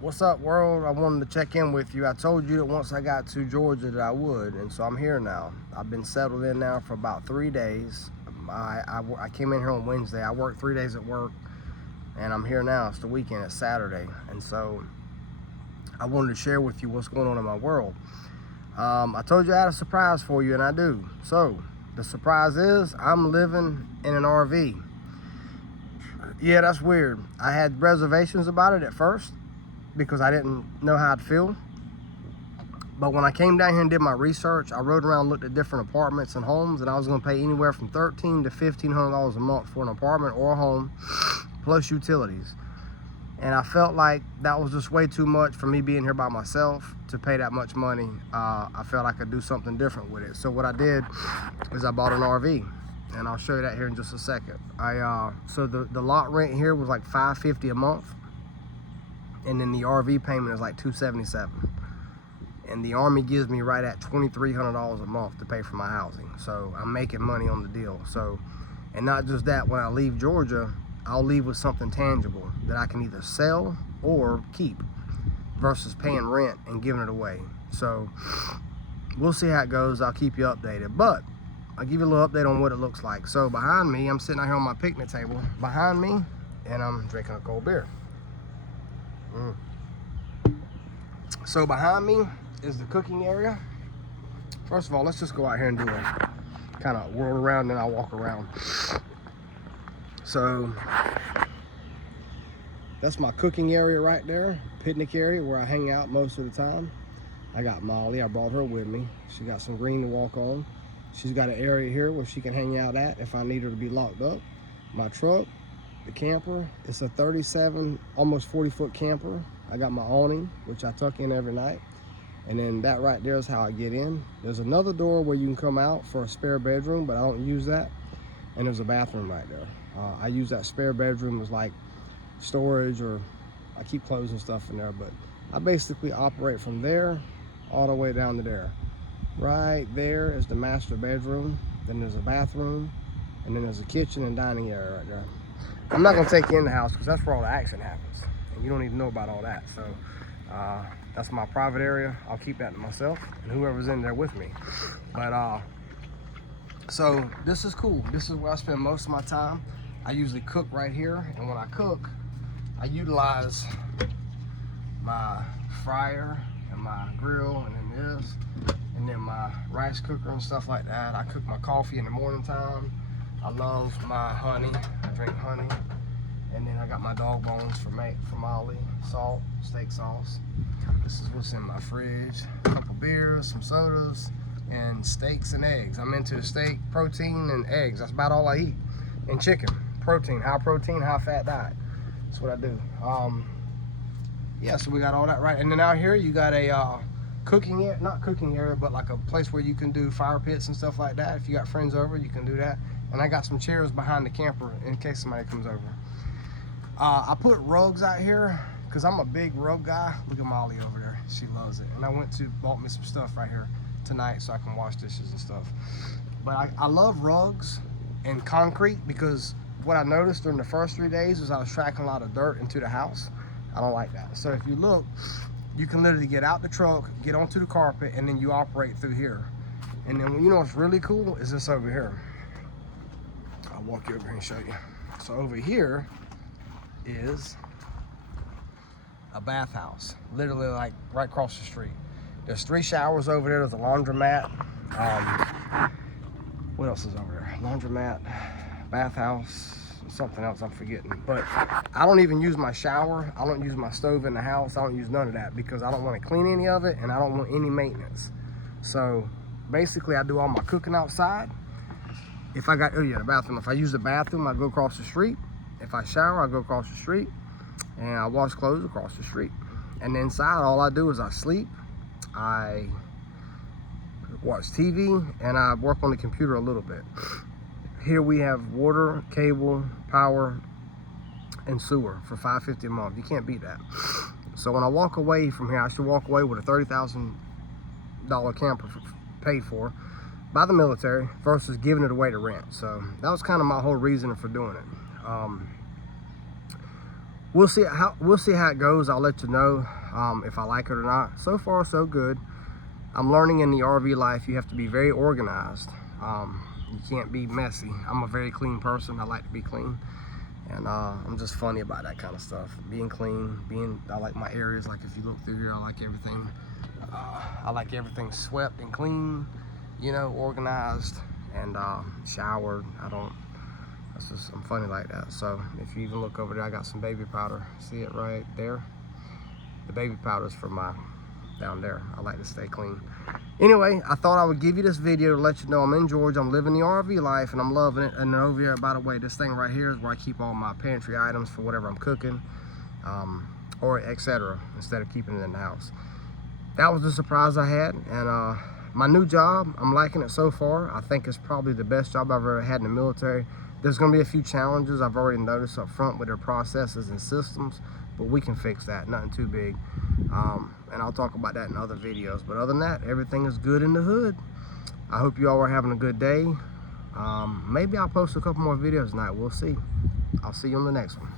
What's up, world? I wanted to check in with you. I told you that once I got to Georgia that I would, and so I'm here now. I've been settled in now for about 3 days. I came in here on Wednesday. I worked 3 days at work, and I'm here now. It's the weekend. It's Saturday, and so I wanted to share with you what's going on in my world. I told you I had a surprise for you, and I do. So the surprise is I'm living in an RV. Yeah, that's weird. I had reservations about it at first because I didn't know how I'd feel. But when I came down here and did my research, I rode around, looked at different apartments and homes, and I was gonna pay anywhere from $1,300 to $1,500 a month for an apartment or a home, plus utilities. And I felt like that was just way too much for me being here by myself to pay that much money. I felt I could do something different with it. So what I did is I bought an RV, and I'll show you that here in just a second. So the lot rent here was like $550 a month, and then the RV payment is like $277. And the Army gives me right at $2,300 a month to pay for my housing. So I'm making money on the deal. So, and not just that, when I leave Georgia, I'll leave with something tangible that I can either sell or keep versus paying rent and giving it away. So we'll see how it goes. I'll keep you updated, but I'll give you a little update on what it looks like. So behind me, I'm sitting out here on my picnic table behind me, and I'm drinking a cold beer. So behind me is the cooking area. First of all, let's just go out here and do a kind of whirl around, and I'll walk around. So that's my cooking area right there, picnic area where I hang out most of the time. I got Molly, I brought her with me. She got some green to walk on. She's got an area here where she can hang out at if I need her to be locked up. My truck, the camper, it's a 37, almost 40-foot camper. I got my awning, which I tuck in every night. And then that right there is how I get in. There's another door where you can come out for a spare bedroom, but I don't use that. And there's a bathroom right there. I use that spare bedroom as like storage, or I keep clothes and stuff in there, but I basically operate from there all the way down to there. Right there is the master bedroom. Then there's a bathroom, and then there's a kitchen and dining area right there. I'm not gonna take you in the house because that's where all the action happens, and you don't even know about all that. So that's my private area. I'll keep that to myself and whoever's in there with me. But so this is cool. This is where I spend most of my time. I usually cook right here, and when I cook, I utilize my fryer and my grill, and then this, and then my rice cooker and stuff like that. I cook my coffee in the morning time. I love my honey. I drink honey. And then I got my dog bones for Molly, salt, steak sauce. This is what's in my fridge. A couple beers, some sodas, and steaks and eggs. I'm into steak, protein, and eggs. That's about all I eat. And chicken, protein, high fat diet. That's what I do. Yeah, so we got all that right. And then out here you got a cooking area, not cooking area, but like a place where you can do fire pits and stuff like that. If you got friends over, you can do that. And I got some chairs behind the camper in case somebody comes over. I put rugs out here because I'm a big rug guy. Look at Molly over there. She loves it. And I bought me some stuff right here tonight so I can wash dishes and stuff. But I love rugs and concrete because what I noticed during the first 3 days was I was tracking a lot of dirt into the house. I don't like that. So if you look, you can literally get out the truck, get onto the carpet, and then you operate through here. And then you know what's really cool is this over here. I'll walk you over here and show you. So over here is a bathhouse, literally like right across the street. There's 3 showers over there. There's a laundromat. What else is over there? Laundromat, bathhouse, something else I'm forgetting. But I don't even use my shower. I don't use my stove in the house. I don't use none of that because I don't want to clean any of it, and I don't want any maintenance. So basically I do all my cooking outside. If I got, oh yeah, the bathroom. If I use the bathroom, I go across the street. If I shower, I go across the street, and I wash clothes across the street. And inside, all I do is I sleep, I watch TV, and I work on the computer a little bit. Here we have water, cable, power, and sewer for $550 a month. You can't beat that. So when I walk away from here, I should walk away with a $30,000 camper paid for by the military versus giving it away to rent. So that was kind of my whole reason for doing it. we'll see how it goes. I'll let you know if I like it or not. So far, so good. I'm learning in the RV life you have to be very organized. You can't be messy. I'm a very clean person. I like to be clean, and I'm just funny about that kind of stuff. Being clean, I like my areas. Like if you look through here, I like everything. I like everything swept and clean, you know, organized and showered. I'm funny like that. So if you even look over there, I got some baby powder. See it right there? The baby powder is for my down there. I like to stay clean. Anyway, I thought I would give you this video to let you know I'm in Georgia. I'm living the RV life and I'm loving it. And over here, by the way, this thing right here is where I keep all my pantry items for whatever I'm cooking, or etc. instead of keeping it in the house. That was the surprise I had, and my new job, I'm liking it so far. I think it's probably the best job I've ever had in the military. There's going to be a few challenges I've already noticed up front with their processes and systems, but we can fix that, nothing too big. And I'll talk about that in other videos. But other than that, everything is good in the hood. I hope you all are having a good day. Maybe I'll post a couple more videos tonight. We'll see. I'll see you on the next one.